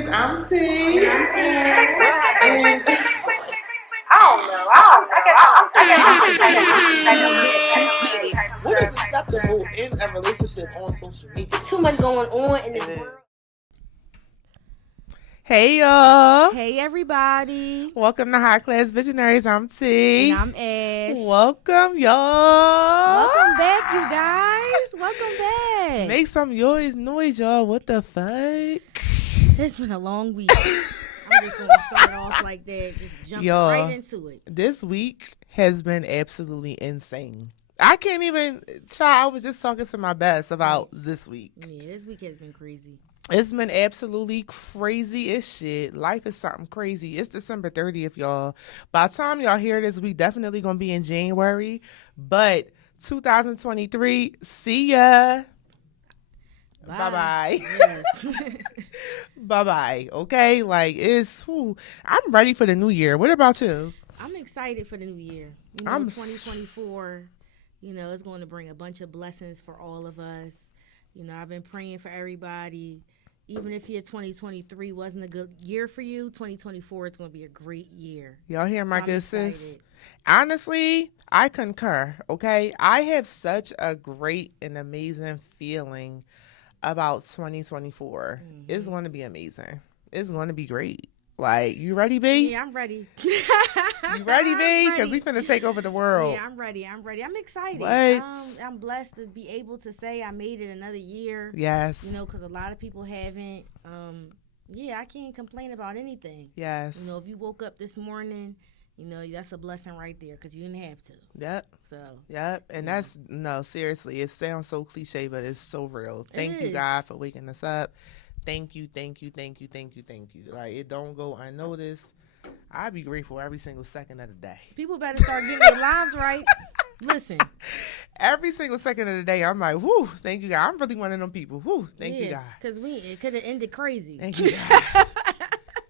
Visionarys. I'm T. I'm T. And what is acceptable in a relationship on social media? Too much going on in this world. Hey y'all. Hey everybody. Welcome to HighClassVisionarys. I'm T. And I'm Ash. Welcome y'all. Welcome back, you guys. Welcome back. Make some noise, y'all. What the fuck? It's been a long week. I'm just going to start off like that. Just jump right into it. This week has been absolutely insane. I can't even, I was just talking to my best about this week. Yeah, this week has been crazy. It's been absolutely crazy as shit. Life is something crazy. It's December 30th, y'all. By the time y'all hear this, we definitely going to be in January. But 2023, see ya. Bye-bye. Yes. Bye-bye. Okay? Like, I'm ready for the new year. What about you? I'm excited for the new year. 2024, it's going to bring a bunch of blessings for all of us. I've been praying for everybody. Even if your 2023 wasn't a good year for you, 2024 is going to be a great year. Y'all hear my good sis? Honestly, I concur, okay? I have such a great and amazing feeling about 2024. Mm-hmm. It's going to be amazing. It's going to be great. Like, you ready, B? Yeah, I'm ready. You ready, B? Because we finna take over the world. Yeah, I'm ready. I'm excited. What? I'm blessed to be able to say I made it another year. Yes. Because a lot of people haven't. I can't complain about anything. Yes. If you woke up this morning, that's a blessing right there because you didn't have to. Yep. So. Yep. And that's, seriously, it sounds so cliche, but it's so real. Thank you, God, for waking us up. Thank you. Like, it don't go unnoticed. I be grateful every single second of the day. People better start getting their lives right. Listen. Every single second of the day, I'm like, whoo, thank you, God. I'm really one of them people. Whoo, thank you, God. Because it could have ended crazy. Thank you, God.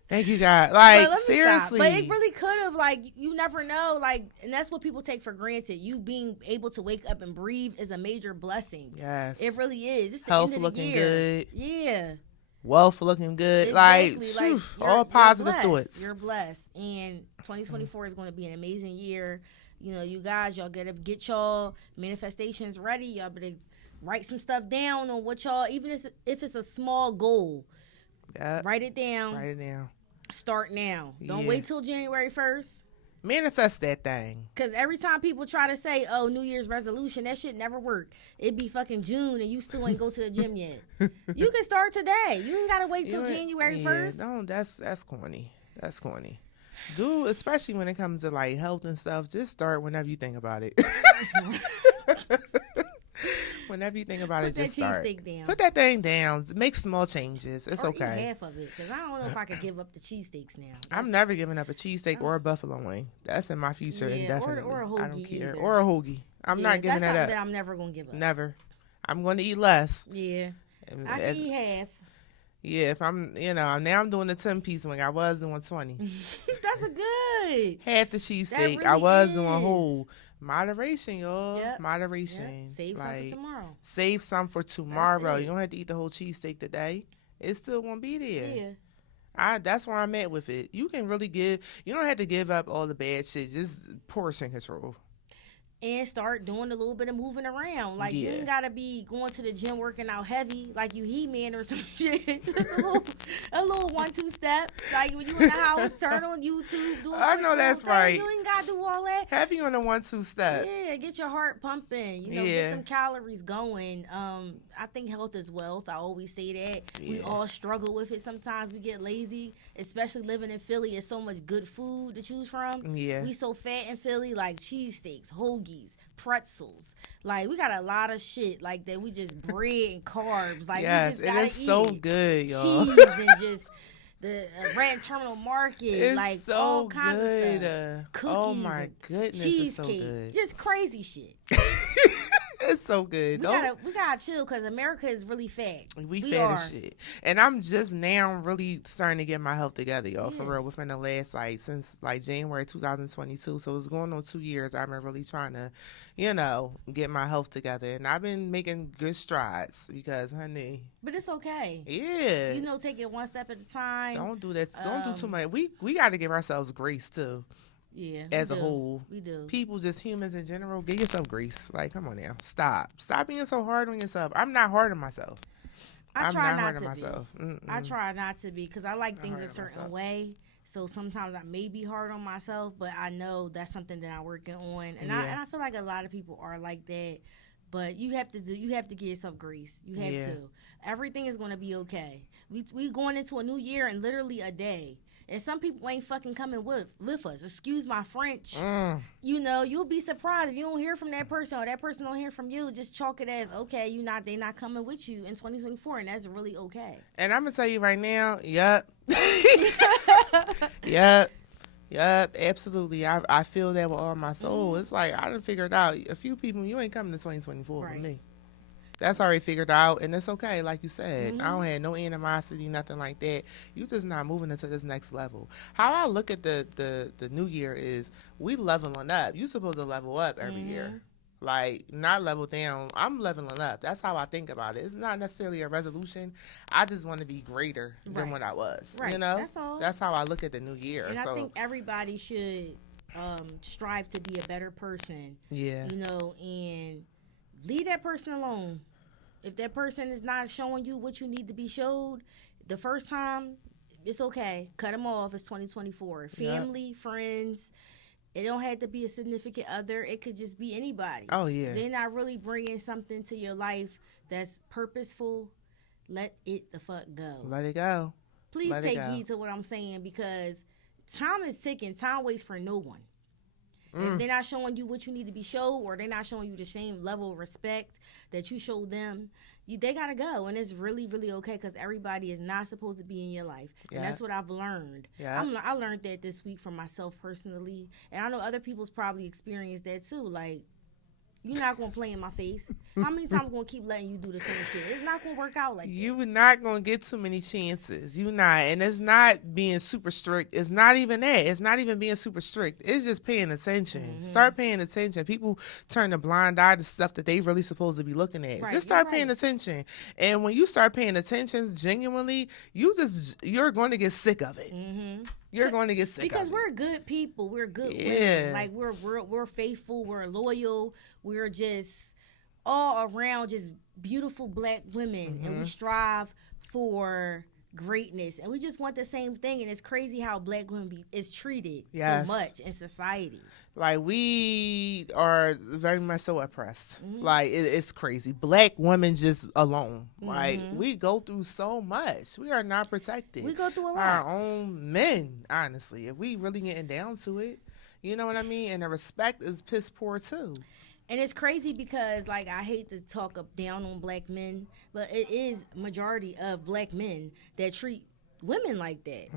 Thank you, God. Like, seriously. But it really could have, you never know. And that's what people take for granted. You being able to wake up and breathe is a major blessing. Yes. It really is. It's the health end of the looking year. good. Yeah. Wealth looking good. Exactly. All positive thoughts. You're blessed. And 2024 is going to be an amazing year. You guys, y'all gotta get y'all manifestations ready. Y'all better write some stuff down on what y'all, even if it's a small goal. Yep. Write it down. Start now. Don't wait till January 1st. Manifest that thing. Because every time people try to say, oh, New Year's resolution, that shit never work. It be fucking June and you still ain't go to the gym yet. You can start today. You ain't got to wait till January 1st. No, that's corny. That's corny. Dude, especially when it comes to health and stuff, just start whenever you think about it. Whenever you think about it, just start. Put that thing down. Make small changes. It's okay. Eat half of it, because I don't know if I could give up the cheesesteaks now. I'm never giving up a cheesesteak or a buffalo wing. That's in my future indefinitely. Or a hoagie. I don't care. Either. Or a hoagie. I'm not giving that up. That I'm never going to give up. Never. I'm going to eat less. Yeah. I can eat half. Yeah, if I'm, now I'm doing the 10-piece wing. I was doing 20. That's a good. Half the cheesesteak. Really I was doing whole. Moderation, y'all. Yep. Moderation. Yep. Save some for tomorrow. Save some for tomorrow. You don't have to eat the whole cheesesteak today. It's still gonna be there. Yeah. That's where I'm at with it. You can really you don't have to give up all the bad shit. Just portion control. And start doing a little bit of moving around. You ain't gotta be going to the gym working out heavy like you He-Man or some shit. Just a little 1-2 step. Like when you in the house, turn on YouTube, do I know that's right. You ain't gotta do all that. Heavy on the 1-2 step. Yeah, get your heart pumping. Get them calories going. I think health is wealth. I always say that. Yeah. We all struggle with it. Sometimes we get lazy, especially living in Philly. There's so much good food to choose from. Yeah. We so fat in Philly, like cheesesteaks, hoagies, pretzels. We got a lot of shit like that. We just bread and carbs. Yes, we just gotta it is so good, y'all. Cheese and just the Red Terminal Market, it's so all kinds good. of stuff. Cookies, oh my goodness, cheesecake, it's so good. Just crazy shit. It's so good. We gotta chill because America is really fat. We fat as shit. And I'm just now really starting to get my health together, y'all, for real. Within the last, since January 2022. So it's going on 2 years. I've been really trying to, get my health together. And I've been making good strides because, honey. But it's okay. Yeah. Take it one step at a time. Don't do that. Don't do too much. We got to give ourselves grace, too. Yeah. As a whole. We do. People, just humans in general, give yourself grace. Like, come on now. Stop being so hard on yourself. I'm not hard on myself. I try not to be. I try not to be because I like things a certain way. So sometimes I may be hard on myself, but I know that's something that I'm working on. And I feel like a lot of people are like that. But you have to give yourself grace. You have to. Everything is going to be okay. We going into a new year in literally a day. And some people ain't fucking coming with us. Excuse my French. You'll be surprised if you don't hear from that person or that person don't hear from you. Just chalk it as, okay, they not coming with you in 2024, and that's really okay. And I'm going to tell you right now, yep, absolutely. I feel that with all my soul. It's like, I done figured out a few people, you ain't coming to 2024 with me. That's already figured out, and it's okay, like you said. I don't have no animosity, nothing like that. You just not moving into this next level. How I look at the new year is we leveling up. You supposed to level up every year. Like, not level down. I'm leveling up. That's how I think about it. It's not necessarily a resolution. I just want to be greater than what I was. Right. That's all. That's how I look at the new year. And I think everybody should strive to be a better person. Yeah. And leave that person alone. If that person is not showing you what you need to be showed the first time, it's okay. Cut them off. It's 2024. Family, friends. It don't have to be a significant other. It could just be anybody. Oh, yeah. They're not really bringing something to your life that's purposeful. Let it the fuck go. Let it go. Please take heed to what I'm saying because time is ticking. Time waits for no one. If they're not showing you what you need to be showed or they're not showing you the same level of respect that you show them, they got to go. And it's really, really okay because everybody is not supposed to be in your life. And that's what I've learned. I learned that this week from myself personally. And I know other people's probably experienced that too. Like, you're not going to play in my face. How many times I'm going to keep letting you do the same shit? It's not going to work out like that. You're not going to get too many chances. You're not. And it's not being super strict. It's not even that. It's not even being super strict. It's just paying attention. Start paying attention. People turn a blind eye to stuff that they really supposed to be looking at. Just start paying attention. And when you start paying attention genuinely, you're going to get sick of it. You're going to get sick because of it. We're good people. We're good women. Like we're faithful. We're loyal. We're just all around just beautiful black women, and we strive for greatness, and we just want the same thing. And it's crazy how black women is treated so much in society. Like, we are very much so oppressed. Like, it's crazy. Black women just alone. Like, we go through so much. We are not protected. We go through a lot. Our own men, honestly. If we really getting down to it, you know what I mean? And the respect is piss poor, too. And it's crazy because, like, I hate to talk down on black men, but it is majority of black men that treat women like that.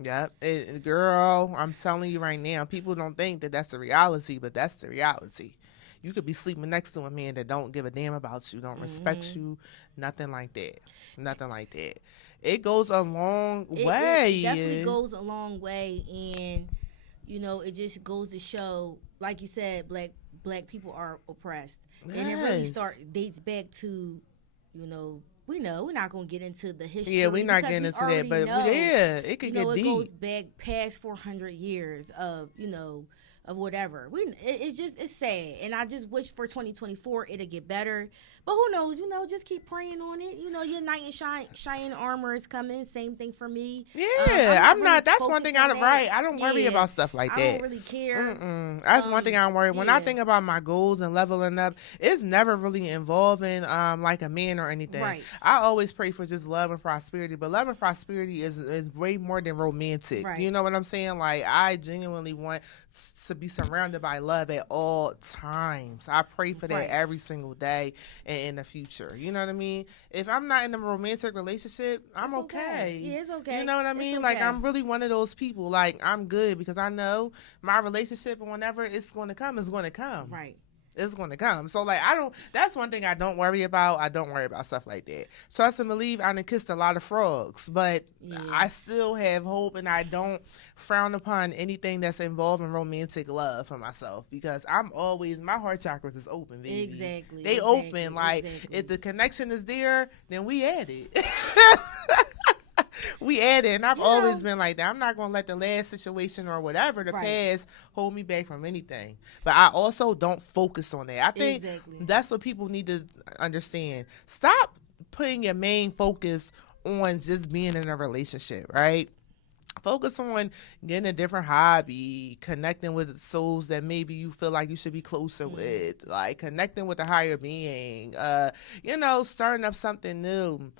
Yep. Girl, I'm telling you right now, people don't think that that's the reality, but that's the reality. You could be sleeping next to a man that don't give a damn about you, don't respect you, nothing like that. Nothing like that. It goes a long way. It definitely goes a long way, and, it just goes to show, like you said, black people are oppressed. Yes. And it really dates back to, we know we're not going to get into the history. Yeah, we're not getting into that, but it could get deep. It goes back past 400 years of, of whatever. It's sad. And I just wish for 2024 it'll get better. But who knows, just keep praying on it. Your knight in shining armor is coming. Same thing for me. Yeah, that's one thing I don't worry about stuff like that. I don't really care. That's one thing I don't worry. When I think about my goals and leveling up, it's never really involving like a man or anything. Right. I always pray for just love and prosperity, but love and prosperity is way more than romantic. Right. You know what I'm saying? Like, I genuinely want to be surrounded by love at all times. I pray for that every single day and in the future. You know what I mean? If I'm not in a romantic relationship, I'm okay. Yeah, it's okay. You know what I mean? Okay. Like, I'm really one of those people. Like, I'm good because I know my relationship, and whenever it's going to come, it's going to come. Right. It's going to come. So, like, that's one thing I don't worry about. I don't worry about stuff like that. Trust and believe, I done kissed a lot of frogs, but I still have hope, and I don't frown upon anything that's involved in romantic love for myself, because my heart chakras is open, baby. Exactly. They open. Like, if the connection is there, then we at it. We add it, and I've always been like that. I'm not going to let the last situation or whatever, the past, hold me back from anything. But I also don't focus on that. I think that's what people need to understand. Stop putting your main focus on just being in a relationship, right? Focus on getting a different hobby, connecting with souls that maybe you feel like you should be closer with, like connecting with a higher being, starting up something new.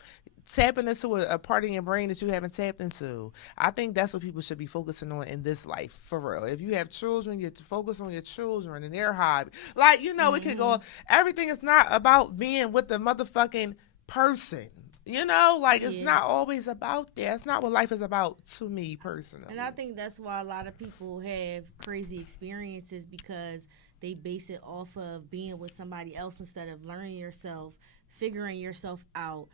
Tapping into a part of your brain that you haven't tapped into. I think that's what people should be focusing on in this life, for real. If you have children, you have to focus on your children and their hobby. Like, it could go, everything is not about being with the motherfucking person. It's not always about that. It's not what life is about to me personally. And I think that's why a lot of people have crazy experiences, because they base it off of being with somebody else instead of learning yourself, figuring yourself out,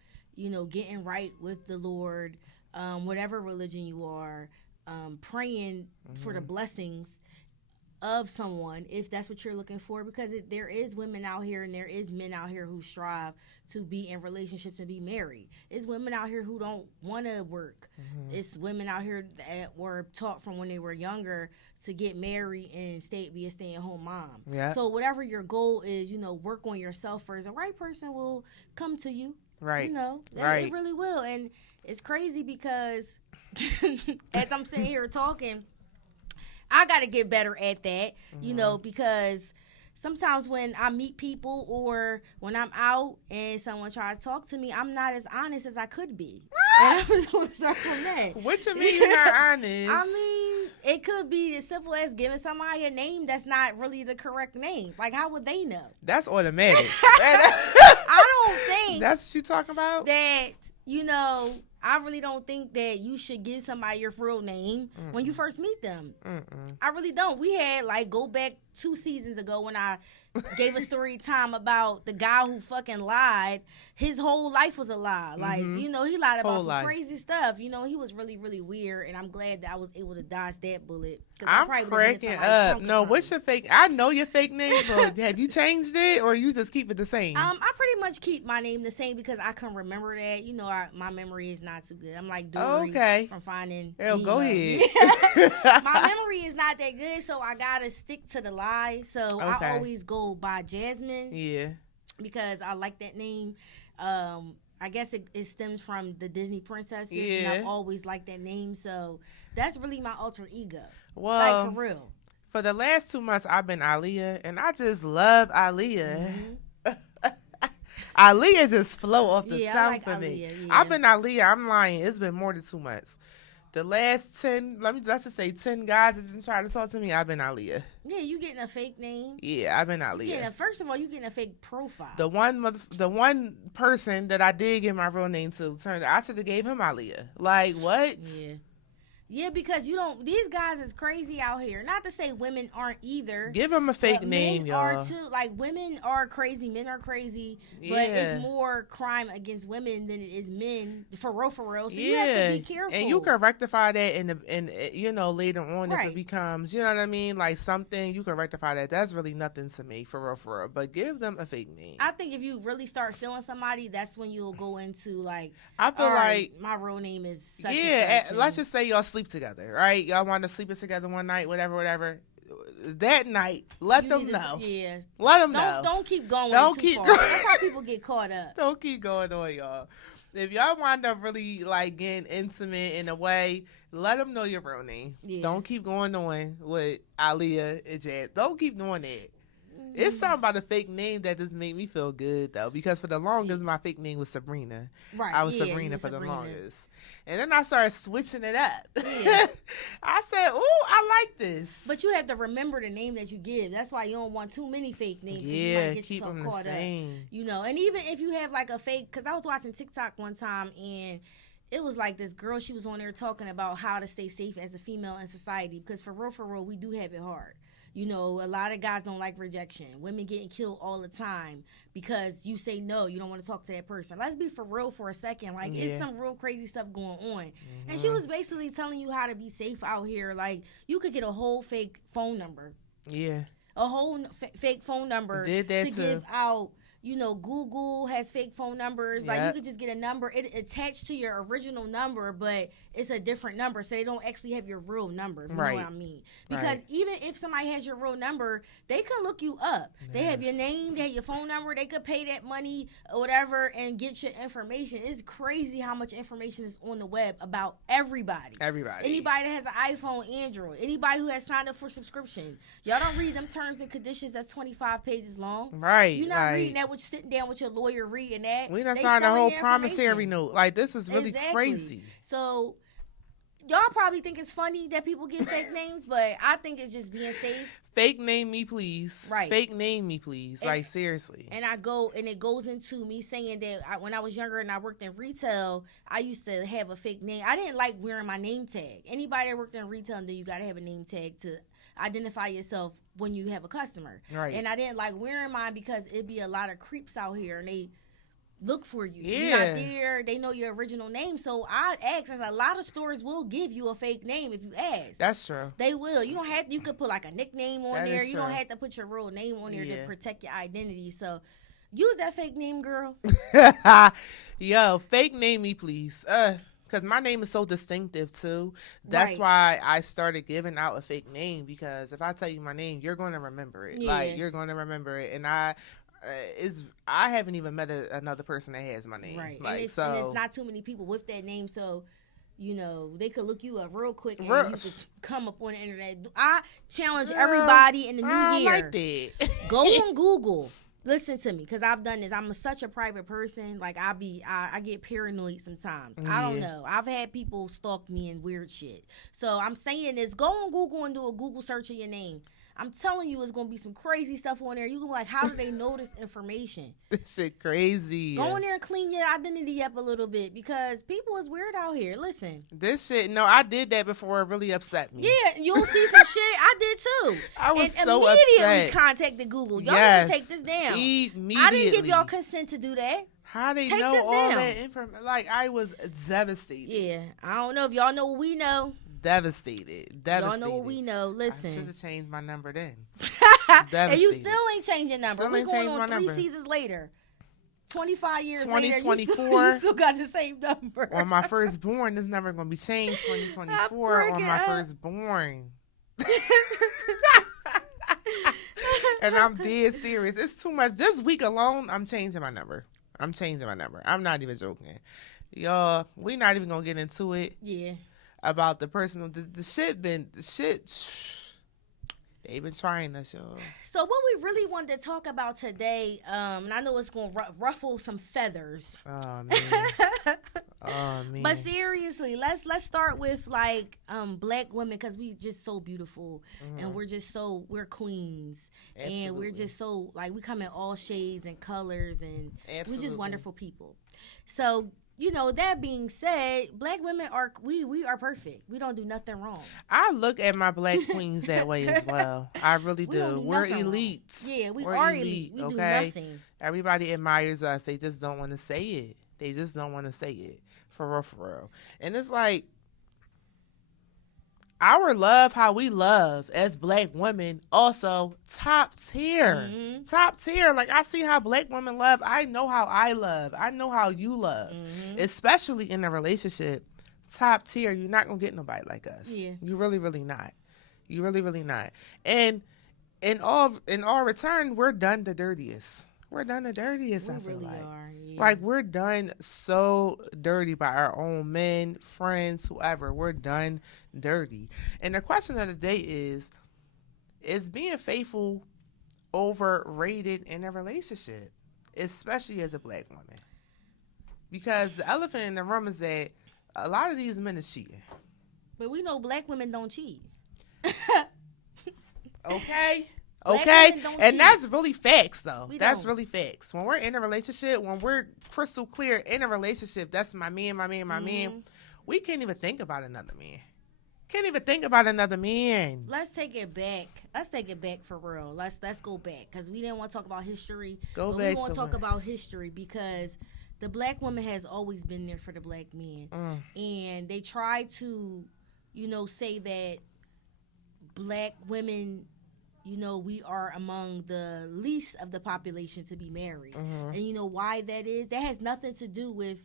getting right with the Lord, whatever religion you are, praying for the blessings of someone, if that's what you're looking for, because there is women out here and there is men out here who strive to be in relationships and be married. It's women out here who don't want to work. It's women out here that were taught from when they were younger to get married and be a stay-at-home mom. Yeah. So whatever your goal is, work on yourself first. The right person will come to you. Right. It really will. And it's crazy because as I'm sitting here talking, I got to get better at that, because sometimes when I meet people or when I'm out and someone tries to talk to me, I'm not as honest as I could be. And I'm just going to start from that. What you mean you're not honest? I mean, it could be as simple as giving somebody a name that's not really the correct name. Like, how would they know? That's automatic. I don't think that's what you talking about? That, I really don't think that you should give somebody your real name when you first meet them. I really don't. We had, go back 2 seasons ago when I gave a story time about the guy who fucking lied. His whole life was a lie. He lied about some crazy stuff. He was really, really weird, and I'm glad that I was able to dodge that bullet. I'm cracking up. No, what's your fake? I know your fake name, but have you changed it, or you just keep it the same? I pretty much keep my name the same because I can remember that. My memory is not too good. I'm like Dory from Finding Nemo. Go ahead. My memory is not that good, so I gotta stick to the lie. So I always go by Jasmine. Yeah. Because I like that name. I guess it stems from the Disney princesses, and I've always liked that name. So that's really my alter ego. Well, for real. For the last 2 months, I've been Aaliyah, and I just love Aaliyah. Aaliyah just flow off the tongue for me. Yeah. I've been Aaliyah. I'm lying. It's been more than 2 months. The last 10, let's just say 10 guys that's been trying to talk to me, I've been Aaliyah. Yeah, you getting a fake name. Yeah, I've been Aaliyah. First of all, you getting a fake profile. The one person that I did give my real name to, I should have gave him Aaliyah. Like, what? Yeah. Yeah, because these guys is crazy out here. Not to say women aren't either. Give them a fake name, men y'all. Are too. Like, women are crazy, men are crazy, but it's more crime against women than it is men, for real. So you have to be careful. And you can rectify that in later on if it becomes, you know what I mean, like something, you can rectify that. That's really nothing to me, for real. But give them a fake name. I think if you really start feeling somebody, that's when you'll go into like, I feel like my real name is such and such. Let's just say y'all sleep together, right? Y'all want to sleep together one night, whatever. That night, let them know. Let them know. Don't keep going too far. That's how people get caught up. Don't keep going on, y'all. If y'all wind up really like getting intimate in a way, let them know your real name. Yeah. Don't keep going on with Aaliyah and Jazz. Don't keep doing that. It's something about a fake name that just made me feel good, though, because for the longest, my fake name was Sabrina. Right. I was Sabrina for the longest. And then I started switching it up. Yeah. I said, ooh, I like this. But you have to remember the name that you give. That's why you don't want too many fake names. Yeah, you might get keep them caught the same. Up. And even if you have like a fake, because I was watching TikTok one time and it was like this girl, she was on there talking about how to stay safe as a female in society, because for real, we do have it hard. You know, a lot of guys don't like rejection. Women getting killed all the time because you say no, you don't want to talk to that person. Let's be for real for a second. Like, it's some real crazy stuff going on. Mm-hmm. And she was basically telling you how to be safe out here. Like, you could get a whole fake phone number. Yeah. A whole fake phone number to give out. You know, Google has fake phone numbers. Like, you could just get a number. It attached to your original number, but it's a different number. So they don't actually have your real number, if you know what I mean. Because even if somebody has your real number, they can look you up. Yes. They have your name, they have your phone number. They could pay that money or whatever and get your information. It's crazy how much information is on the web about everybody. Anybody that has an iPhone, Android. Anybody who has signed up for subscription. Y'all don't read them terms and conditions that's 25 pages long. Right. You're not reading that with sitting down with your lawyer reading that. We done signed a whole promissory note. Like, this is really crazy. So y'all probably think it's funny that people get fake names, but I think it's just being safe. Fake name me, please. Right. Fake name me, please. Like, seriously. And it goes into me saying that when I was younger and I worked in retail, I used to have a fake name. I didn't like wearing my name tag. Anybody that worked in retail knew you got to have a name tag to identify yourself when you have a customer. Right. And I didn't like wearing mine because it'd be a lot of creeps out here and they look for you. Yeah. You're not there. They know your original name. So I asked, a lot of stores will give you a fake name if you ask. That's true. They will. You don't have, you could put like a nickname on there. You don't have to put your real name on there to protect your identity. So use that fake name, girl. Yo, fake name me, please. Because my name is so distinctive, too. That's why I started giving out a fake name. Because if I tell you my name, you're going to remember it. Yeah. Like, you're going to remember it. And I haven't even met another person that has my name. Right. Like, and it's not too many people with that name. So, you know, they could look you up real quick and you could come up on the internet. I challenge everybody in the new year. Like that. Go on Google. Listen to me, because I've done this. I'm such a private person. Like, I get paranoid sometimes. I don't know. I've had people stalk me and weird shit. So I'm saying this. Go on Google and do a Google search of your name. I'm telling you, it's going to be some crazy stuff on there. You can be like, how do they know this information? This shit crazy. Go in there and clean your identity up a little bit because people is weird out here. Listen. This shit, no, I did that before. It really upset me. Yeah, you'll see some shit. I did too. I was so immediately upset. Contacted Google. Y'all need to take this down. Immediately. I didn't give y'all consent to do that. How they know all that information? Like, I was devastated. Yeah, I don't know if y'all know what we know. Devastated. Y'all know what we know. Listen. I should have changed my number then. And you still ain't changed your number. We're going on 3 seasons later. 25 years 2024, later, you still got the same number. On my firstborn, this number going to be changed 2024 on my firstborn. And I'm dead serious. It's too much. This week alone, I'm changing my number. I'm not even joking. Y'all, we not even going to get into it. Yeah. About the personal, the shit, they've been trying us, y'all. So what we really wanted to talk about today, and I know it's going to ruffle some feathers. Oh, man. But seriously, let's start with like black women, because we just so beautiful, and we're queens. Absolutely. And we're just so, like, we come in all shades and colors, and we're just wonderful people. So, you know, that being said, black women we are perfect. We don't do nothing wrong. I look at my black queens that way as well. I really do. We're elite. Yeah, we're elite. We do nothing. Everybody admires us. They just don't want to say it. For real. And it's like, our love, how we love as black women, also top tier. Mm-hmm. Top tier. Like, I see how black women love. I know how I love. I know how you love. Mm-hmm. Especially in a relationship. Top tier. You're not going to get nobody like us. Yeah. You really, really not. You really, really not. And in all return, we're done the dirtiest. I feel like. Are, yeah. Like, we're done so dirty by our own men, friends, whoever. We're done dirty. And the question of the day is being faithful overrated in a relationship, especially as a black woman? Because the elephant in the room is that a lot of these men is cheating. But we know black women don't cheat. Okay? Okay, and that's really facts, though. That's really facts. When we're in a relationship, when we're crystal clear in a relationship, that's my man. We can't even think about another man. Can't even think about another man. Let's take it back. Let's take it back for real. Let's go back because we didn't want to talk about history. Go but back. We want to talk about history because the black woman has always been there for the black man, and they try to, say that black women, we are among the least of the population to be married, and you know why that is? That has nothing to do with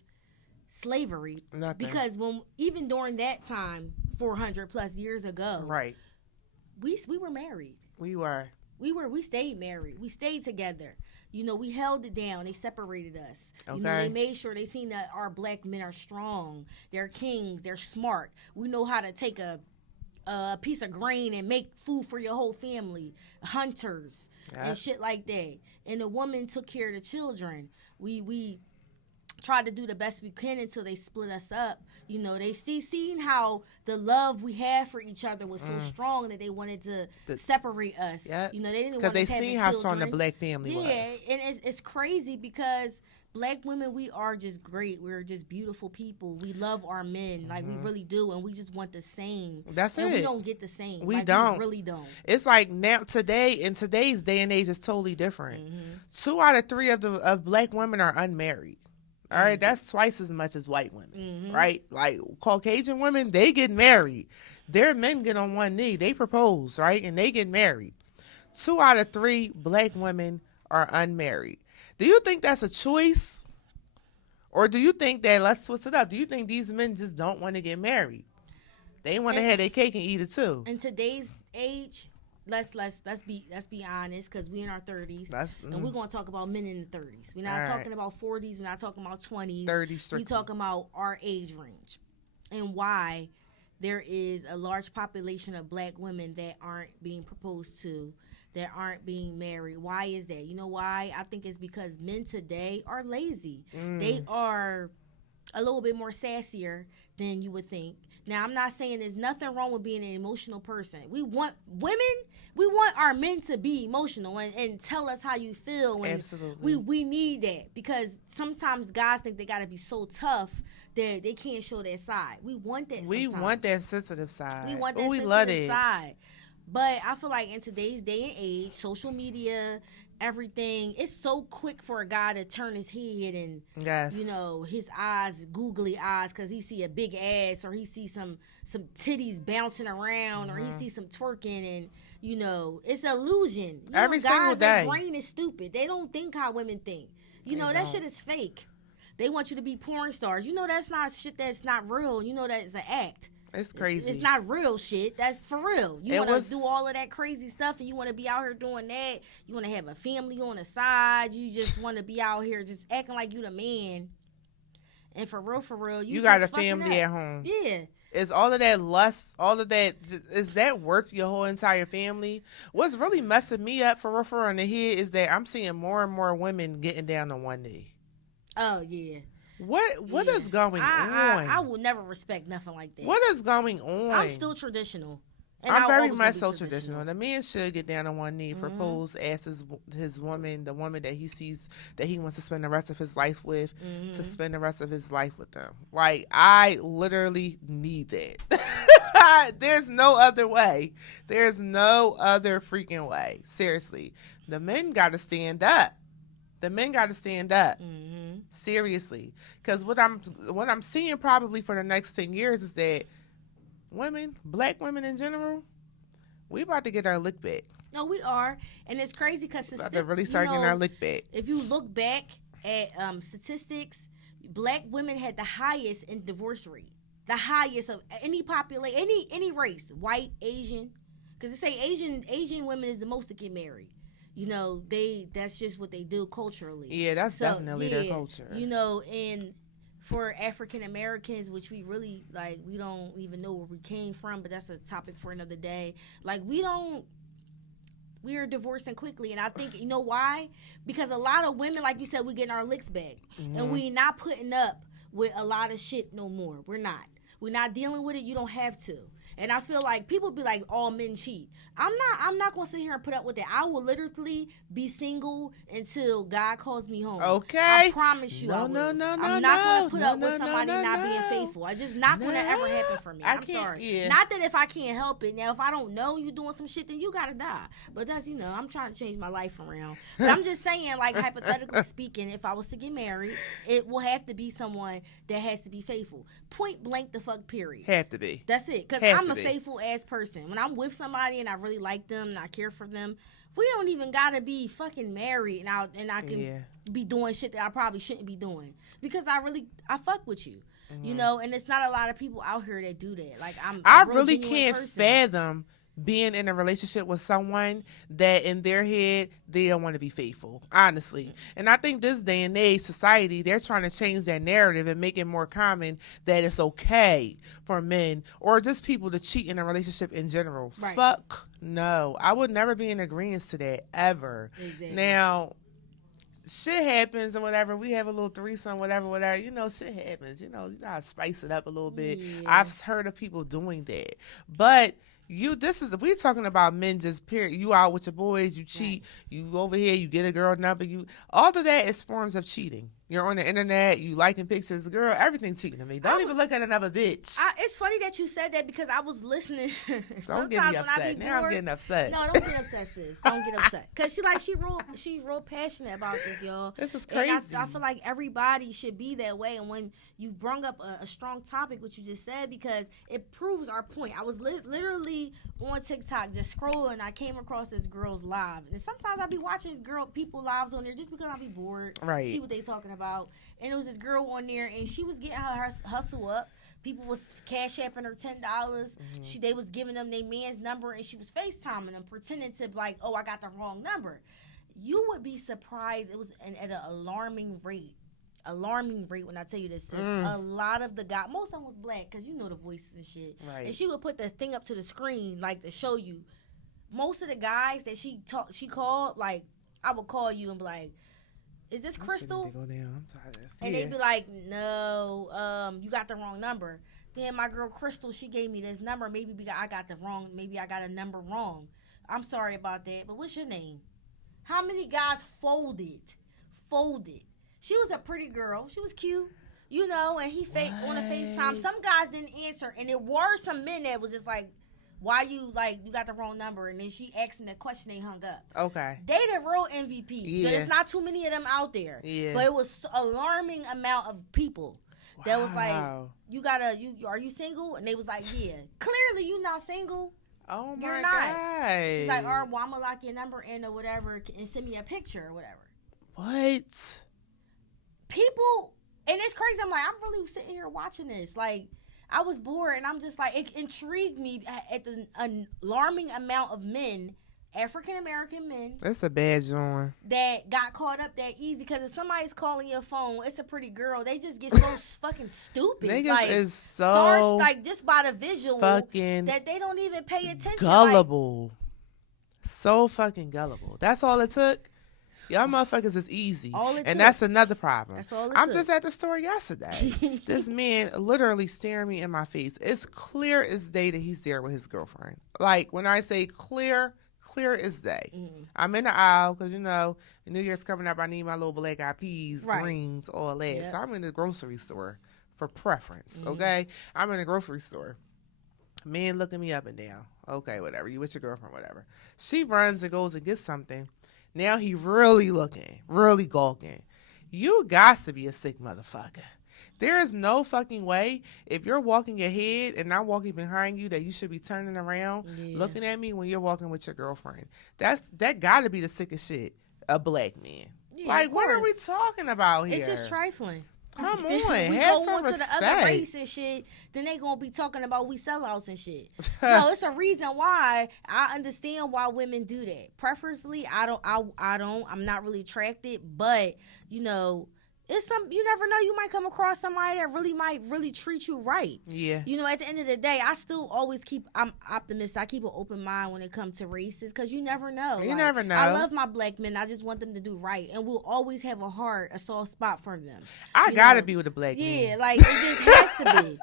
slavery. Nothing. Because even during that time, 400 plus years ago, right, we were married. We stayed married. We stayed together. We held it down. They separated us. Okay. They made sure they seen that our black men are strong. They're kings. They're smart. We know how to take a piece of grain and make food for your whole family. Hunters and shit like that. And the woman took care of the children. We tried to do the best we can until they split us up. They seen how the love we had for each other was so strong that they wanted to separate us. Yeah. They didn't want us having children. Because they seen how strong the black family was. Yeah, and it's crazy because black women, we are just great. We're just beautiful people. We love our men. Like, we really do. And we just want the same. That's and it. We don't get the same. We don't. We really don't. It's like now, in today's day and age, it's totally different. 2 out of 3 of black women are unmarried. All right, that's twice as much as white women, right? Like Caucasian women, they get married. Their men get on one knee, they propose, right? And they get married. 2 out of 3 black women are unmarried. Do you think that's a choice? Or do you think that, let's switch it up, do you think these men just don't want to get married? They want to have their cake and eat it too. In today's age, let's be honest, because we in our 30s, and we're gonna talk about men in the 30s. We're not talking about 40s. We're not talking about 20s. 30s. We're talking about our age range, and why there is a large population of black women that aren't being proposed to, that aren't being married. Why is that? You know why? I think it's because men today are lazy. They are a little bit more sassier than you would think. Now, I'm not saying there's nothing wrong with being an emotional person. We want our men to be emotional and tell us how you feel. And absolutely. We need that, because sometimes guys think they got to be so tough that they can't show their side. We want that. We want that sensitive side. We want that sensitive side. But I feel like in today's day and age, social media, everything, it's so quick for a guy to turn his head and, his eyes, googly eyes, because he see a big ass, or he see some titties bouncing around, or he see some twerking, and, it's an illusion. Every single day. Their brain is stupid. They don't think how women think. That shit is fake. They want you to be porn stars. That's not shit that's not real. That it's an act. It's crazy. It's not real shit. That's for real. You want to do all of that crazy stuff, and you want to be out here doing that. You want to have a family on the side. You just want to be out here just acting like you the man. And for real, you got a family at home. Yeah. Is all of that lust, all of that, is that worth your whole entire family? What's really messing me up for real in the head is that I'm seeing more and more women getting down on one knee. Oh, yeah. What is going on? I will never respect nothing like that. What is going on? I'm still traditional. I'm very much so traditional. The man should get down on one knee, propose, ask his woman, the woman that he sees that he wants to spend the rest of his life with, to spend the rest of his life with them. Like, I literally need that. There's no other way. There's no other freaking way. Seriously. The men got to stand up. Seriously. Because what I'm seeing probably for the next 10 years is that women, black women in general, we about to get our lick back. No, we are. And it's crazy because about to really start getting our lick back. If you look back at statistics, black women had the highest in divorce rate. The highest of any population, any race, white, Asian. Because they say Asian women is the most to get married. That's just what they do culturally. Yeah, that's definitely their culture. And for African Americans, which we really, we don't even know where we came from, but that's a topic for another day. We are divorcing quickly. And I think, you know why? Because a lot of women, like you said, we getting our licks back. And we not putting up with a lot of shit no more. We're not. we're not dealing with it, you don't have to. And I feel like people be like, all men cheat. I'm not gonna sit here and put up with that. I will literally be single until God calls me home. Okay. I promise you I will. No, I'm not gonna put up with somebody not being faithful. It's just not gonna ever happen for me. I'm sorry. Yeah. Not that if I can't help it. Now if I don't know you doing some shit, then you gotta die. But that's, I'm trying to change my life around. But I'm just saying, like, hypothetically speaking, if I was to get married, it will have to be someone that has to be faithful. Point blank the fuck period. Have to be. That's it. Because I'm a faithful ass person. When I'm with somebody and I really like them and I care for them, we don't even gotta be fucking married and I can be doing shit that I probably shouldn't be doing because I fuck with you. Mm-hmm. And it's not a lot of people out here that do that. Like I really can't fathom being in a relationship with someone that in their head they don't want to be faithful, honestly. And I think this day and age society, they're trying to change that narrative and make it more common that it's okay for men or just people to cheat in a relationship in general. Right. Fuck no. I would never be in agreement to that ever. Exactly. Now, shit happens and whatever. We have a little threesome, whatever. Shit happens. You gotta spice it up a little bit. Yeah. I've heard of people doing that. But we're talking about men just period. You out with your boys, you cheat, right. You over here, you get a girl number, all of that is forms of cheating. You're on the internet, you liking pictures, girl, everything cheating to me. Don't even look at another bitch. It's funny that you said that because I was listening. Don't get me upset. Now I'm getting upset. No, don't get upset, sis. Don't get upset. Because she's real passionate about this, y'all. This is crazy. And I feel like everybody should be that way. And when you brung up a strong topic, what you just said, because it proves our point. I was literally on TikTok just scrolling. I came across this girl's live. And sometimes I be watching people lives on there just because I be bored. Right. See what they talking about. And it was this girl on there, and she was getting her hustle up. People was cash apping her $10. Mm-hmm. They was giving them their man's number, and she was FaceTiming them, pretending to like, oh, I got the wrong number. You would be surprised. It was at an alarming rate. Alarming rate when I tell you this, sis. A lot of the guys, most of them was black, because you know the voices and shit. Right. And she would put the thing up to the screen, like, to show you. Most of the guys that she called, like, I would call you and be like, is this Crystal? Go down. I'm tired. And they'd be like, no, you got the wrong number. Then my girl Crystal, she gave me this number. Maybe I got a number wrong. I'm sorry about that. But what's your name? How many guys folded? She was a pretty girl. She was cute. And he on the FaceTime. Some guys didn't answer. And there were some men that was just like, why you got the wrong number? And then she asked him that question, they hung up. Okay. They the real MVP. Yeah. So there's not too many of them out there. Yeah. But it was alarming amount of people that was like, are you single? And they was like, yeah. Clearly you not single. Oh my You're not. God. It's like, well, I'm gonna lock your number in or whatever and send me a picture or whatever. What? People, and it's crazy. I'm like, I'm really sitting here watching this. Like, I was bored, and I'm just like, it intrigued me at the alarming amount of men, African-American men. That's a bad joint. That got caught up that easy. Because if somebody's calling your phone, it's a pretty girl, they just get so fucking stupid. Niggas is so just by the visual fucking that they don't even pay attention. Gullible. So fucking gullible. That's all it took. Y'all motherfuckers is easy. And that's another problem. That's all it I'm took. just at the store yesterday. This man literally staring me in my face. It's clear as day that he's there with his girlfriend. Like, when I say clear as day. Mm-hmm. I'm in the aisle because, New Year's coming up. I need my little black eyed peas, greens, all that. Yep. So I'm in the grocery store for preference, okay? I'm in the grocery store. Man looking me up and down. Okay, whatever. You with your girlfriend, whatever. She runs and goes and gets something. Now he really looking, really gawking. You got to be a sick motherfucker. There is no fucking way if you're walking ahead and I'm walking behind you that you should be turning around looking at me when you're walking with your girlfriend. That got to be the sickest shit, a black man. Yeah, like, what are we talking about here? It's just trifling. Come on, we have go some on respect. to the other race and shit, then they gonna be talking about we sellouts and shit. No, it's a reason why. I understand why women do that. Preferably, I'm not really attracted, but it's you never know, you might come across somebody that might really treat you right. Yeah. At the end of the day, I still always I'm optimistic. I keep an open mind when it comes to races because you never know. You never know. I love my black men. I just want them to do right. And we'll always have a soft spot for them. I gotta be with a black man. Yeah, like it just has to be.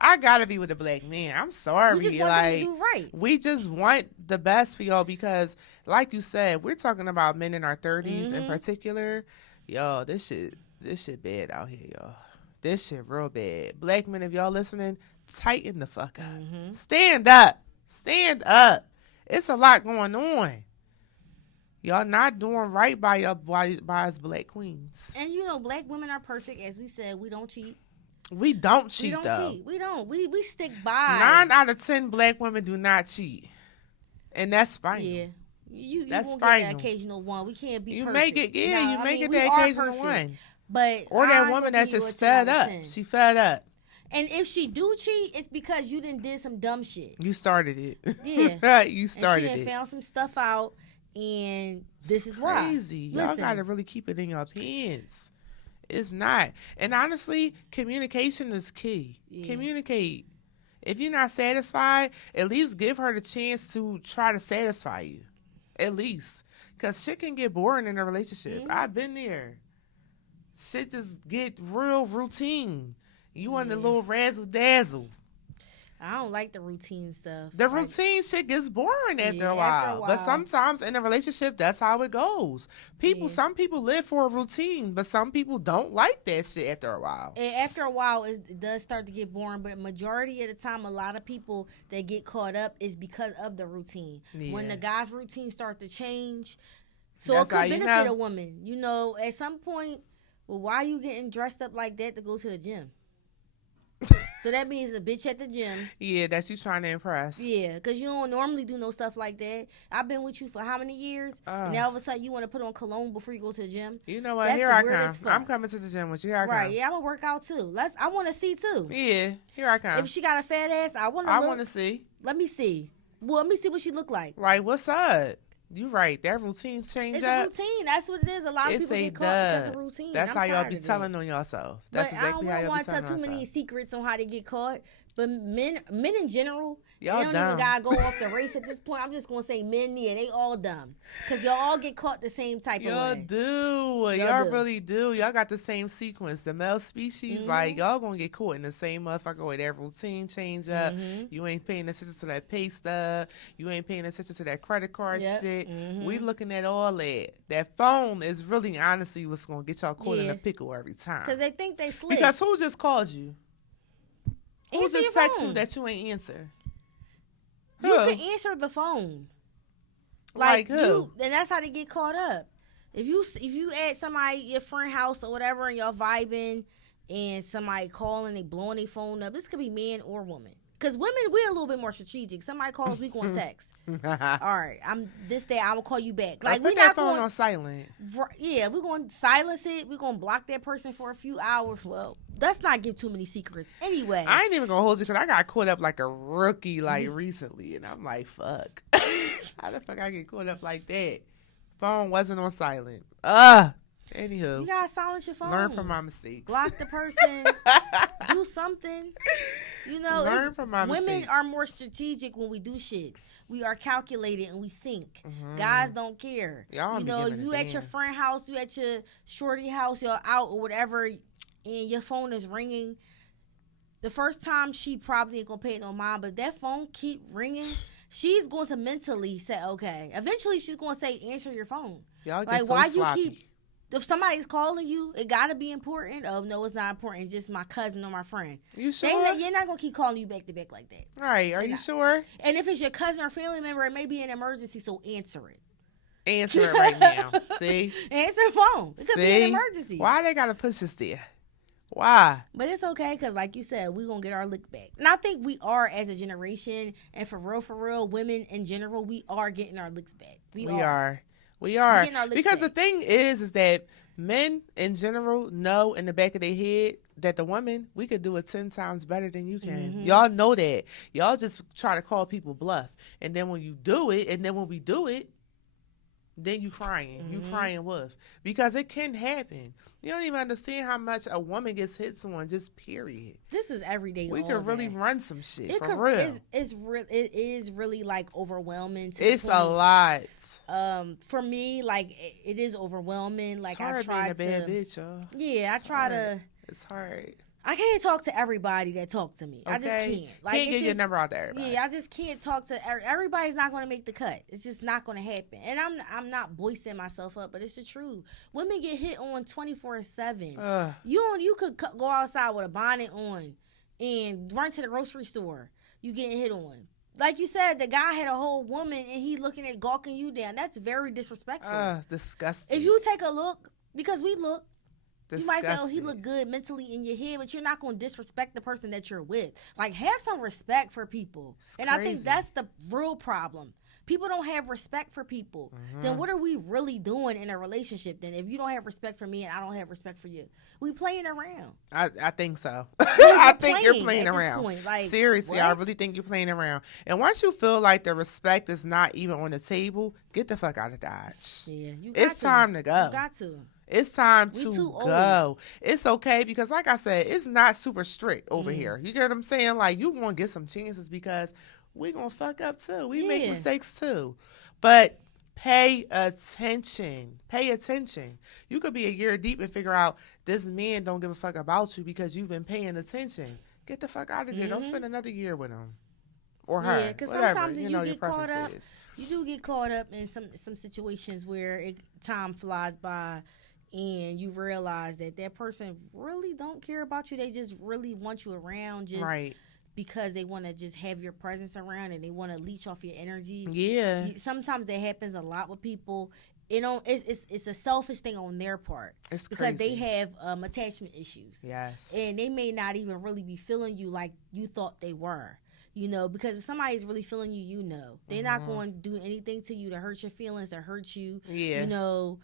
I gotta be with a black man. I'm sorry. We just want them to do right. We just want the best for y'all because, like you said, we're talking about men in our 30s in particular. Yo, this shit bad out here, y'all. This shit real bad. Black men, if y'all listening, tighten the fuck up. Stand up. Stand up. It's a lot going on. Y'all not doing right by us black queens. And black women are perfect. As we said, we don't cheat. We don't cheat, We don't. We stick by. 9 out of 10 black women do not cheat. And that's fine. Yeah. You that's won't fine. get that occasional one. We can't be you perfect. Make it, yeah, no, you make it that occasional one. But or that woman that's just fed up. She fed up. And if she do cheat, it's because you did some dumb shit. You started it. Yeah. You started and she it. Found some stuff out, and this is why. Crazy. Y'all gotta really keep it in your pants. It's not. And honestly, communication is key. Yeah. Communicate. If you're not satisfied, at least give her the chance to try to satisfy you. At least. Because shit can get boring in a relationship. I've been there. Shit just get real routine. You want a little razzle dazzle. I don't like the routine stuff. The routine shit gets boring after a while. But sometimes in a relationship, that's how it goes. Some people live for a routine, but some people don't like that shit after a while. And after a while, it does start to get boring. But majority of the time, a lot of people that get caught up is because of the routine. Yeah. When the guy's routine start to change, so it could benefit a woman. At some point, well, why are you getting dressed up like that to go to the gym? So that means a bitch at the gym. Yeah, that's you trying to impress. Yeah, because you don't normally do no stuff like that. I've been with you for how many years? And now all of a sudden you want to put on cologne before you go to the gym? You know what? That's here I come. I'm coming to the gym with you. Here I come. Right, yeah, I'm going to work out too. I want to see too. Yeah, here I come. If she got a fat ass, I want to see. Let me see. Well, let me see what she look like. Like, what's up? You right. That routine change it's up. It's a routine. That's what it is. A lot of people get caught because of routine. That's how y'all be telling on yourself. That's exactly how y'all be telling on yourself. I don't want to tell too many secrets on how they get caught. But men in general, y'all they don't dumb. Even gotta go off the race at this point. I'm just gonna say men, yeah, they all dumb. Cause y'all all get caught the same type of way. Y'all really do. Y'all got the same sequence. The male species, like y'all gonna get caught in the same motherfucker with that routine change up. You ain't paying attention to that pay stub. You ain't paying attention to that credit card shit. We looking at all that. That phone is really honestly what's gonna get y'all caught in a pickle every time. Cause they think they slick. Because who just called you? Who just text you that you ain't answer? You can answer the phone. Like who? And that's how they get caught up. If you at somebody, your friend house or whatever, and y'all vibing, and somebody calling, they blowing their phone up. This could be man or woman. Because women, we're a little bit more strategic. Somebody calls, we going to text. All right, this day, I will call you back. Like, put that phone on silent. Yeah, we're going to silence it. We're going to block that person for a few hours. Well, let's not give too many secrets. Anyway. I ain't even going to hold you because I got caught up like a rookie recently. And I'm like, fuck. How the fuck I get caught up like that? Phone wasn't on silent. Anywho. You got to silence your phone. Learn from my mistakes. Block the person. Do something. Learn from my mistakes. Women are more strategic when we do shit. We are calculated and we think. Guys don't care. Y'all you at your friend house, you at your shorty house, you're out or whatever, and your phone is ringing. The first time she probably ain't gonna pay it no mind, but that phone keep ringing. She's going to mentally say, okay. Eventually, she's going to say, answer your phone. Y'all get so sloppy. If somebody's calling you, it got to be important. Oh, no, it's not important. It's just my cousin or my friend. You sure? You're not going to keep calling you back to back like that. Right. Are you sure? And if it's your cousin or family member, it may be an emergency, so answer it. Answer it right now. See? Answer the phone. It could be an emergency. Why they got to push us there? Why? But it's okay because, like you said, we're going to get our lick back. And I think we are as a generation, and for real, women in general, we are getting our licks back. We are. Because the thing is that men in general know in the back of their head that the woman, we could do it 10 times better than you can. Y'all know that. Y'all just try to call people bluff. And then when you do it, and then when we do it, then you crying. You crying wolf. Because it can happen. You don't even understand how much a woman gets hit on, just period. This is everyday. We could really run some shit for real. It is really like overwhelming. It's a lot. For me, like it is overwhelming. Like it's hard I try being a bad bitch, y'all. Yeah, I try to. It's hard. I can't talk to everybody that talk to me. Okay. I just can't. Like, can't get your number out there. Yeah, I just can't talk to everybody's. Not going to make the cut. It's just not going to happen. And I'm not boasting myself up, but it's the truth. Women get hit on 24/7. You could go outside with a bonnet on and run to the grocery store. You getting hit on. Like you said, the guy had a whole woman and he looking at gawking you down. That's very disrespectful. Disgusting. If you take a look, because we look. Disgusting. You might say, oh, he look good mentally in your head, but you're not going to disrespect the person that you're with. Like, have some respect for people. And I think that's the real problem. People don't have respect for people. Then what are we really doing in a relationship then? If you don't have respect for me and I don't have respect for you, we playing around. I think so. I think you're playing around. Like, seriously, what? I really think you're playing around. And once you feel like the respect is not even on the table, get the fuck out of Dodge. Yeah, it's time to go. You got to. It's time to go. It's okay because, like I said, it's not super strict over here. You get what I'm saying? Like, you going to get some chances because we going to fuck up too. We make mistakes too. But pay attention. Pay attention. You could be a year deep and figure out this man don't give a fuck about you because you've been paying attention. Get the fuck out of there. Don't spend another year with him or her. Yeah, because sometimes you get caught up. You do get caught up in some situations where time flies by. And you realize that person really don't care about you. They just really want you around just because they want to just have your presence around and they want to leech off your energy. Yeah. Sometimes that happens a lot with people. It's a selfish thing on their part. It's because crazy. they have attachment issues. Yes. And they may not even really be feeling you like you thought they were. You know, because if somebody's really feeling you, you know. They're not going to do anything to you to hurt your feelings, to hurt you. Yeah. You know,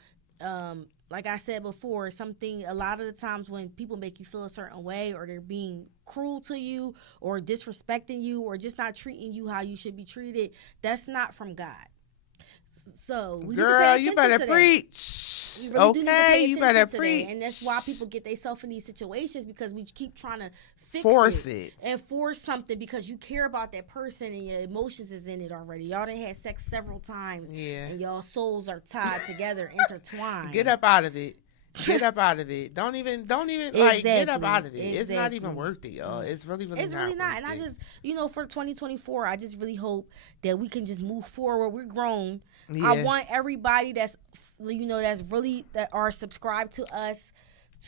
like I said before, a lot of the times when people make you feel a certain way or they're being cruel to you or disrespecting you or just not treating you how you should be treated, that's not from God. So we girl, you better preach. You really okay, you better preach. That. And that's why people get themselves in these situations because we keep trying to force it and force something because you care about that person and your emotions is in it already. Y'all done had sex several times, and y'all souls are tied together, intertwined. Get up out of it. Get up out of it. Don't even like get up out of it. Exactly. It's not even worth it, y'all. It's really not. And I just, for 2024, I just really hope that we can just move forward. We're grown. Yeah. I want everybody that are subscribed to us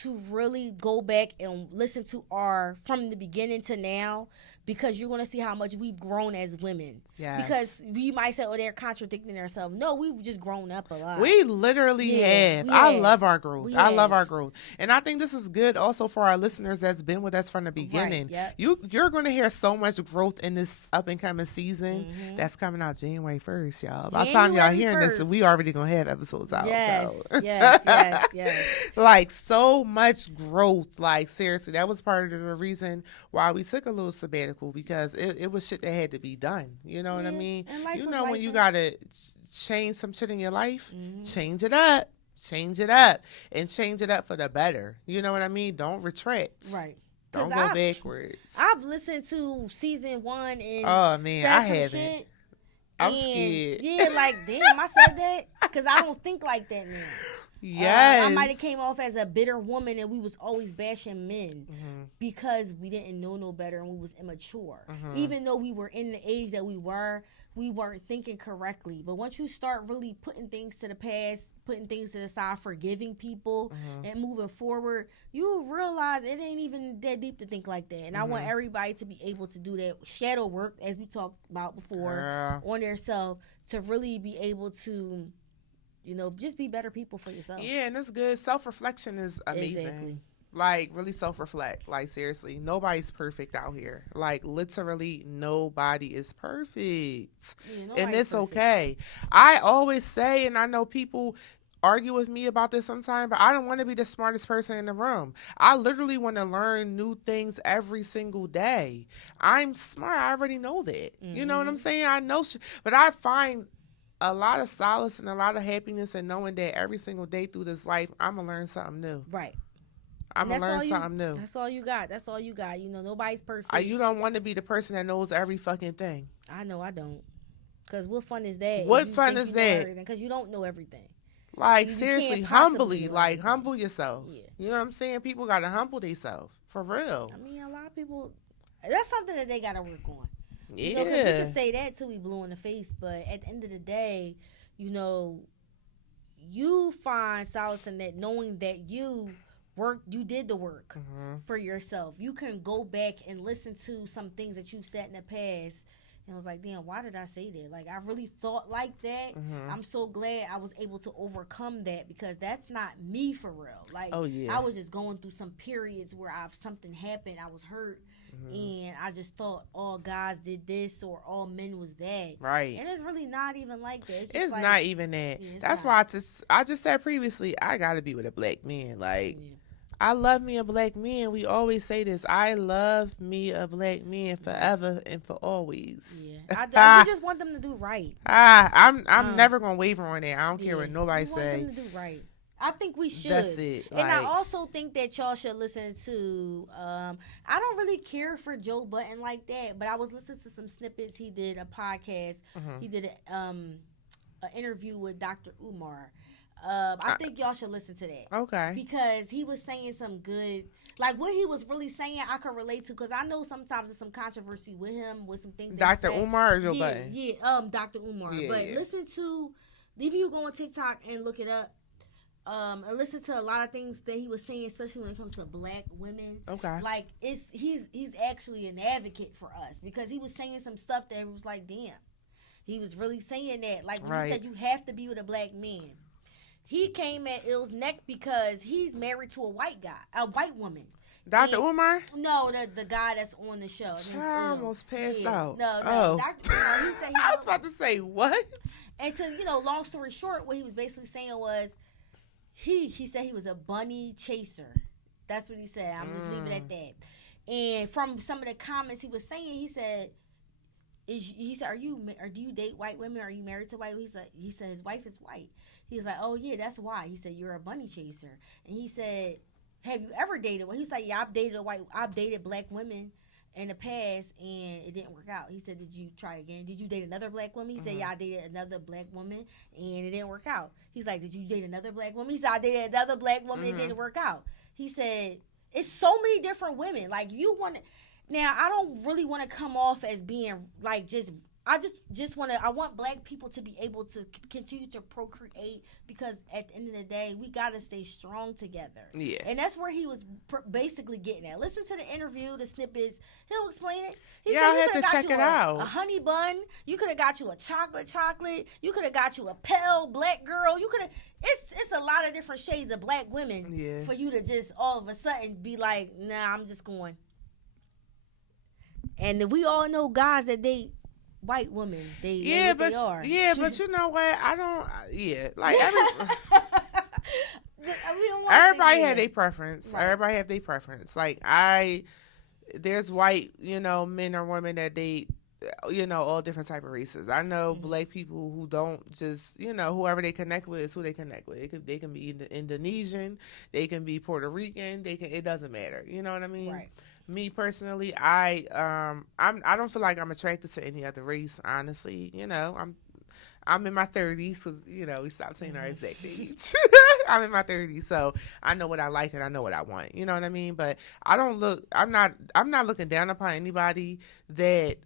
to really go back and listen to our from the beginning to now, because you're going to see how much we've grown as women. Yes. Because we might say, they're contradicting themselves. No, we've just grown up a lot. We literally have. I love our growth. I love our growth. And I think this is good also for our listeners that's been with us from the beginning. Right, yep. You're going to hear so much growth in this up and coming season that's coming out January 1st, y'all. By the time y'all hearing this, we already going to have episodes out. Yes, so. yes. Like, so much growth. Like, seriously, that was part of the reason why we took a little sabbatical, because it was shit that had to be done. You know what I mean? You know when you got to change some shit in your life, change it up. Change it up. And change it up for the better. You know what I mean? Don't retreat. Right. Don't go backwards. I've listened to season 1 and oh man, I haven't. Shit, I'm scared. Yeah, like damn, I said that because I don't think like that now. Yes. I might have came off as a bitter woman and we was always bashing men because we didn't know no better and we was immature. Even though we were in the age that we weren't thinking correctly. But once you start really putting things to the past, putting things to the side, forgiving people and moving forward, you realize it ain't even that deep to think like that. And I want everybody to be able to do that shadow work, as we talked about before, on themselves, to really be able to just be better people for yourself. Yeah, and it's good. Self-reflection is amazing. Exactly. Like, really self-reflect. Like, seriously, nobody's perfect out here. Like, literally, nobody is perfect. Yeah, and it's perfect. Okay. I always say, and I know people argue with me about this sometimes, but I don't want to be the smartest person in the room. I literally want to learn new things every single day. I'm smart. I already know that. You know what I'm saying? I know, but I find a lot of solace and a lot of happiness in knowing that every single day through this life, I'm going to learn something new. Right. I'm going to learn something new. That's all you got. Nobody's perfect. You don't want to be the person that knows every fucking thing. I know I don't. Because what fun is that? What fun is that? Because you don't know everything. Like, seriously, humble yourself. Yeah. You know what I'm saying? People got to humble themselves. For real. I mean, a lot of people, that's something that they got to work on. Yeah. You know, 'cause we can say that till we blue in the face, but at the end of the day, you know, you find solace in that, knowing that you did the work for yourself. You can go back and listen to some things that you said in the past and was like, damn, why did I say that? Like, I really thought like that. I'm so glad I was able to overcome that, because that's not me for real. Like, I was just going through some periods where something happened, I was hurt, and I just thought all guys did this or all men was that. Right. And it's really not even like that. It's like, not even that. Yeah, that's not. Why I just said previously, I got to be with a black man. Like, I love me a black man. We always say this. I love me a black man forever and for always. Yeah, I just want them to do right. I'm never gonna waver on that. I don't care what nobody say. I want them to do right. I think we should. That's it. And I also think that y'all should listen to. I don't really care for Joe Budden like that, but I was listening to some snippets. He did a podcast. He did an interview with Dr. Umar. I think y'all should listen to that. Okay. Because he was saying some good, like what he was really saying, I could relate to. Because I know sometimes there's some controversy with him, with some things. Dr. Umar or Joe Budden? Yeah, Dr. Umar. Yeah, but listen to, if you go on TikTok and look it up, and listen to a lot of things that he was saying, especially when it comes to black women. Okay. Like, he's actually an advocate for us, because he was saying some stuff that was like, damn. He was really saying that. Like, when he said you have to be with a black man. He came at Ill's neck because he's married to a white woman. Dr. Umar? No, the guy that's on the show. I almost passed out. No, Dr. Umar, he said I was about to say, what? And to, long story short, what he was basically saying was, he said he was a bunny chaser. That's what he said. I'm just leaving it at that. And from some of the comments he was saying, he said, do you date white women? Are you married to white women? He said his wife is white. He was like, oh yeah, that's why. He said, you're a bunny chaser. And he said, have you ever dated one? He was like, yeah, I've dated black women in the past and it didn't work out. He said, did you try again? Did you date another black woman? He said, yeah, I dated another black woman and it didn't work out. He's like, did you date another black woman? He said, I dated another black woman and it didn't work out. He said, it's so many different women. Like, you want to, now I don't really want to come off as being like I want black people to be able to continue to procreate, because at the end of the day, we got to stay strong together. Yeah. And that's where he was basically getting at. Listen to the interview, the snippets. He'll explain it. He said, I had to check it out. A honey bun. You could have got you a chocolate. You could have got you a pale black girl. You could have. It's a lot of different shades of black women for you to just all of a sudden be like, nah, I'm just going. And we all know guys that date white women. They are. Yeah, but you know what? I don't. Yeah, like everybody have their preference. Right. Everybody have their preference. Like there's white, men or women that date, all different type of races. I know black people who don't just, whoever they connect with is who they connect with. They can be Indonesian, they can be Puerto Rican, it doesn't matter. You know what I mean? Right. Me personally, I don't feel like I'm attracted to any other race. Honestly, I'm in my 30s because we stopped saying our exact age. I'm in my 30s, so I know what I like and I know what I want. You know what I mean? But I'm not looking down upon anybody that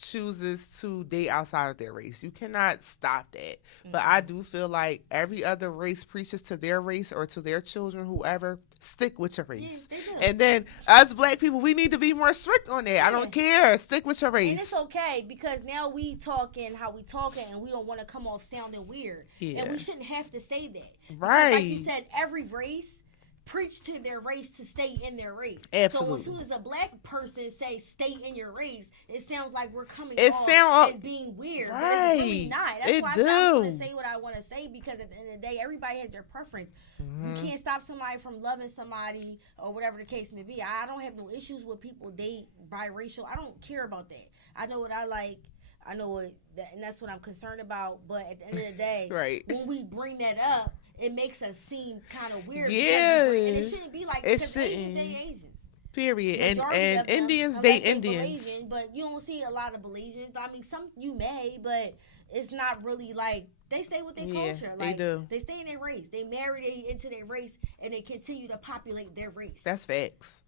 chooses to date outside of their race. You cannot stop that. But I do feel like every other race preaches to their race or to their children, whoever, stick with your race. Yeah, and then us black people, we need to be more strict on that. Yeah. I don't care. Stick with your race. And it's okay, because now we talking how we talking and we don't want to come off sounding weird. Yeah. And we shouldn't have to say that. Right. Because like you said, every race preach to their race to stay in their race. Absolutely. So as soon as a black person say stay in your race, it sounds like we're coming off as being weird. Right. But it's really not. That's why I want to say what I want to say, because at the end of the day, everybody has their preference. You can't stop somebody from loving somebody or whatever the case may be. I don't have no issues with people date biracial. I don't care about that. I know what I like. I know what, and that's what I'm concerned about. But at the end of the day, right. when we bring that up, it makes us seem kind of weird. Yeah. And it shouldn't be like that, because Asians date Asians. Period. And Indians date Indians. Malaysian, but you don't see a lot of Malaysians. I mean, some you may, but it's not really like, they stay with their culture. Like, they do. They stay in their race. They marry into their race, and they continue to populate their race. That's facts.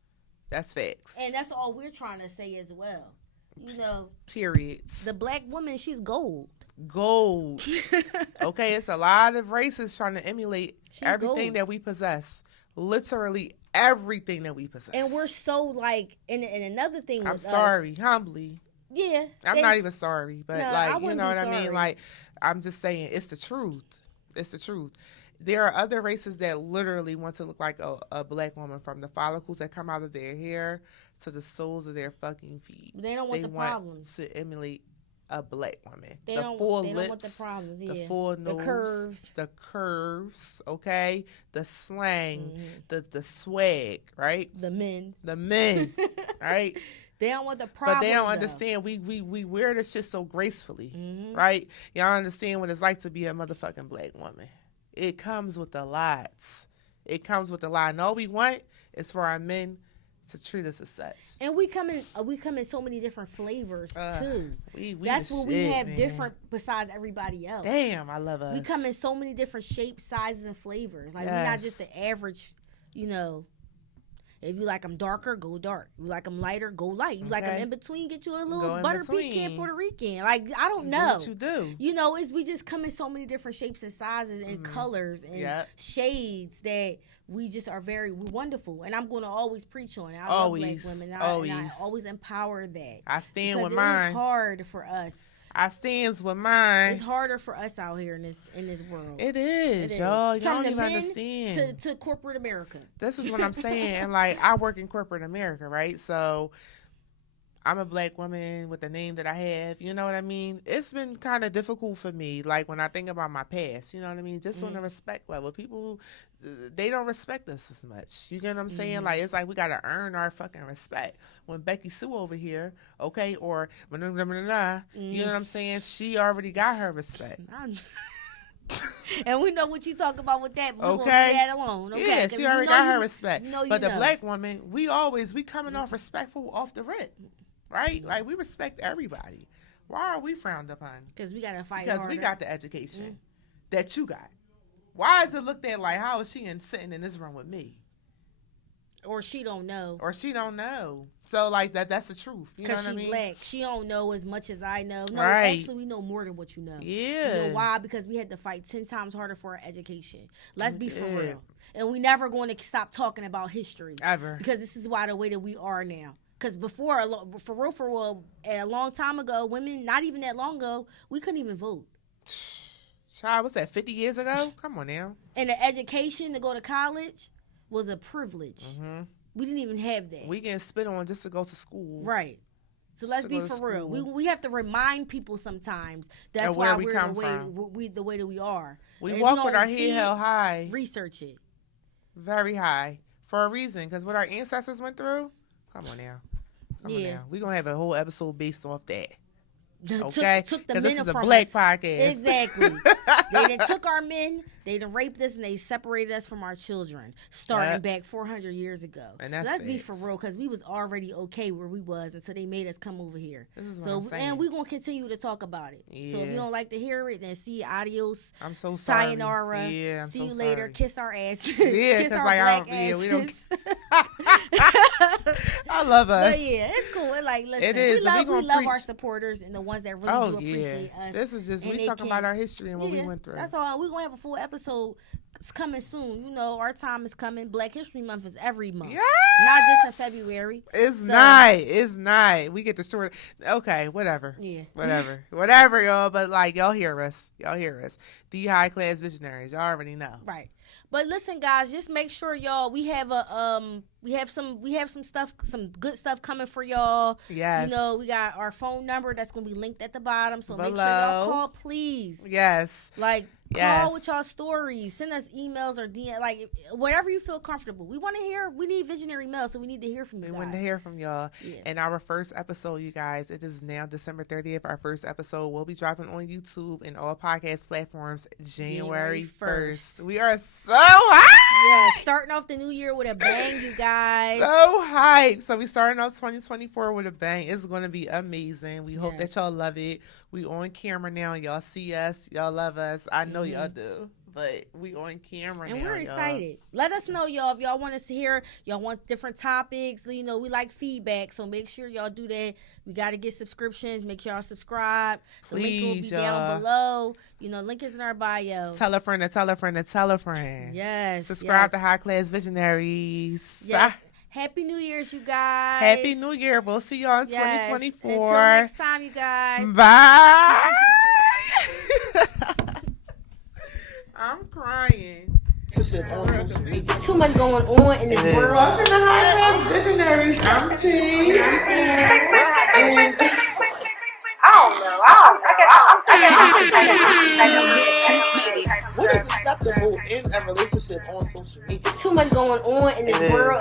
That's facts. And that's all we're trying to say as well. You know, periods. The black woman, she's gold. Gold. Okay, it's a lot of races trying to emulate everything gold. that we possess. Literally everything that we possess. And we're so like, and another thing with sorry, humbly. Yeah. I'm not even sorry, but no, like, you know what I mean? Like, I'm just saying, it's the truth. It's the truth. There are other races that literally want to look like a black woman, from the follicles that come out of their hair to the soles of their fucking feet. They don't want the problems. To emulate a black woman. They the don't, full they lips, don't want the problems. Yeah. The full nose, the curves, okay, the slang, the swag, right? The men, right? They don't want the problems. But they don't understand. We wear this shit so gracefully, right? Y'all understand what it's like to be a motherfucking black woman. It comes with a lot. It comes with a lot. And all we want is for our men to treat us as such. And we come in so many different flavors too. That's what we have, man. Different besides everybody else. Damn, I love us. We come in so many different shapes, sizes, and flavors. Like, we're not just the average, you know. If you like them darker, go dark. You like them lighter, go light. You like them in between, get you a little butter pecan Puerto Rican. Like, I don't know. What you do. You know, we just come in so many different shapes and sizes and colors and shades that we just are very wonderful. And I'm going to always preach on it. I love black women. And I always empower that. I stand with mine. It's hard for us. I stands with mine. It's harder for us out here in this world. It is, y'all. Y'all don't even understand. To corporate America. This is what I'm saying. And like, I work in corporate America, right? So I'm a black woman with the name that I have. You know what I mean? It's been kind of difficult for me. Like, when I think about my past, you know what I mean? Just on the respect level. People, they don't respect us as much. You get what I'm saying? Like, it's like we got to earn our fucking respect. When Becky Sue over here, okay, or you know what I'm saying? She already got her respect. And we know what you talk about with that, but we won't leave that alone. Okay? Yeah, she already got her respect. But the black woman, we coming off respectful off the rip, right? Like, we respect everybody. Why are we frowned upon? Because we got to fight harder. Because we got the education that you got. Why is it looked at like, how is she sitting in this room with me? Or she don't know. So, like, that's the truth. You know what I mean? Because she black. She don't know as much as I know. No, right. Actually, we know more than what you know. Yeah. You know why? Because we had to fight 10 times harder for our education. Let's be for real. And we never going to stop talking about history. Ever. Because this is why the way that we are now. Because before, for real, a long time ago, women, not even that long ago, we couldn't even vote. Child, what's that, 50 years ago? Come on now. And the education to go to college was a privilege. We didn't even have that. We getting spit on just to go to school. Right. So let's be for real. We have to remind people sometimes that's why we're the way that we are. We walk with our head held high. Research it. Very high. For a reason. Because what our ancestors went through, come on now. Come on now. We're going to have a whole episode based off that. Okay, took the men this is from a black us. podcast. Exactly. They done took our men, they done raped us, and they separated us from our children, starting back 400 years ago. And that's so let's be for real, because we was already okay where we was until they made us come over here. This is what I'm saying. And we're going to continue to talk about it. Yeah. So if you don't like to hear it, then see adios. I'm so sorry. Sayonara. Yeah, see you later. Kiss our ass. Yeah, kiss our black asses. we don't. I love us. But yeah, it's cool. Like, listen, it is. we love our supporters and the ones that really do appreciate us. This is just, we talking about our history and what we went through. That's all. We're going to have a full episode coming soon. You know, our time is coming. Black History Month is every month. Yes! Not just in February. It's not. We get the short. Okay, whatever. Yeah. Whatever, y'all. But like, y'all hear us. The High Class Visionaries. Y'all already know. Right. But listen, guys, just make sure y'all we have some stuff, some good stuff coming for y'all. Yes. You know, we got our phone number that's gonna be linked at the bottom. So make sure y'all call, please. Yes. Like, call with y'all stories. Send us emails or DM, like whatever you feel comfortable. We want to hear. We need visionary mail, so we need to hear from you guys. We want to hear from y'all. Yeah. And our first episode, you guys, it is now December 30th. Our first episode will be dropping on YouTube and all podcast platforms January 1st. We are so hyped. Yeah, starting off the new year with a bang, you guys. So hyped. So we starting off 2024 with a bang. It's going to be amazing. We hope that y'all love it. We on camera now. Y'all see us. Y'all love us. I know y'all do. but we on camera and now, we're y'all. excited. Let us know, y'all, if y'all want us to hear, y'all want different topics. You know, we like feedback, so make sure y'all do that. We got to get subscriptions. Make sure y'all subscribe. The link will be down below. You know, link is in our bio. Tell a friend to tell a friend to tell a friend. Yes. Subscribe to High Class Visionaries. Yes. Happy New Year's, you guys. Happy New Year. We'll see y'all in 2024. Until next time, you guys. Bye. I'm crying. Too much going on in this world. Welcome to HighClass Visionaries. I'm T. I don't know. What is acceptable in a relationship on social media? Too much going on in this world.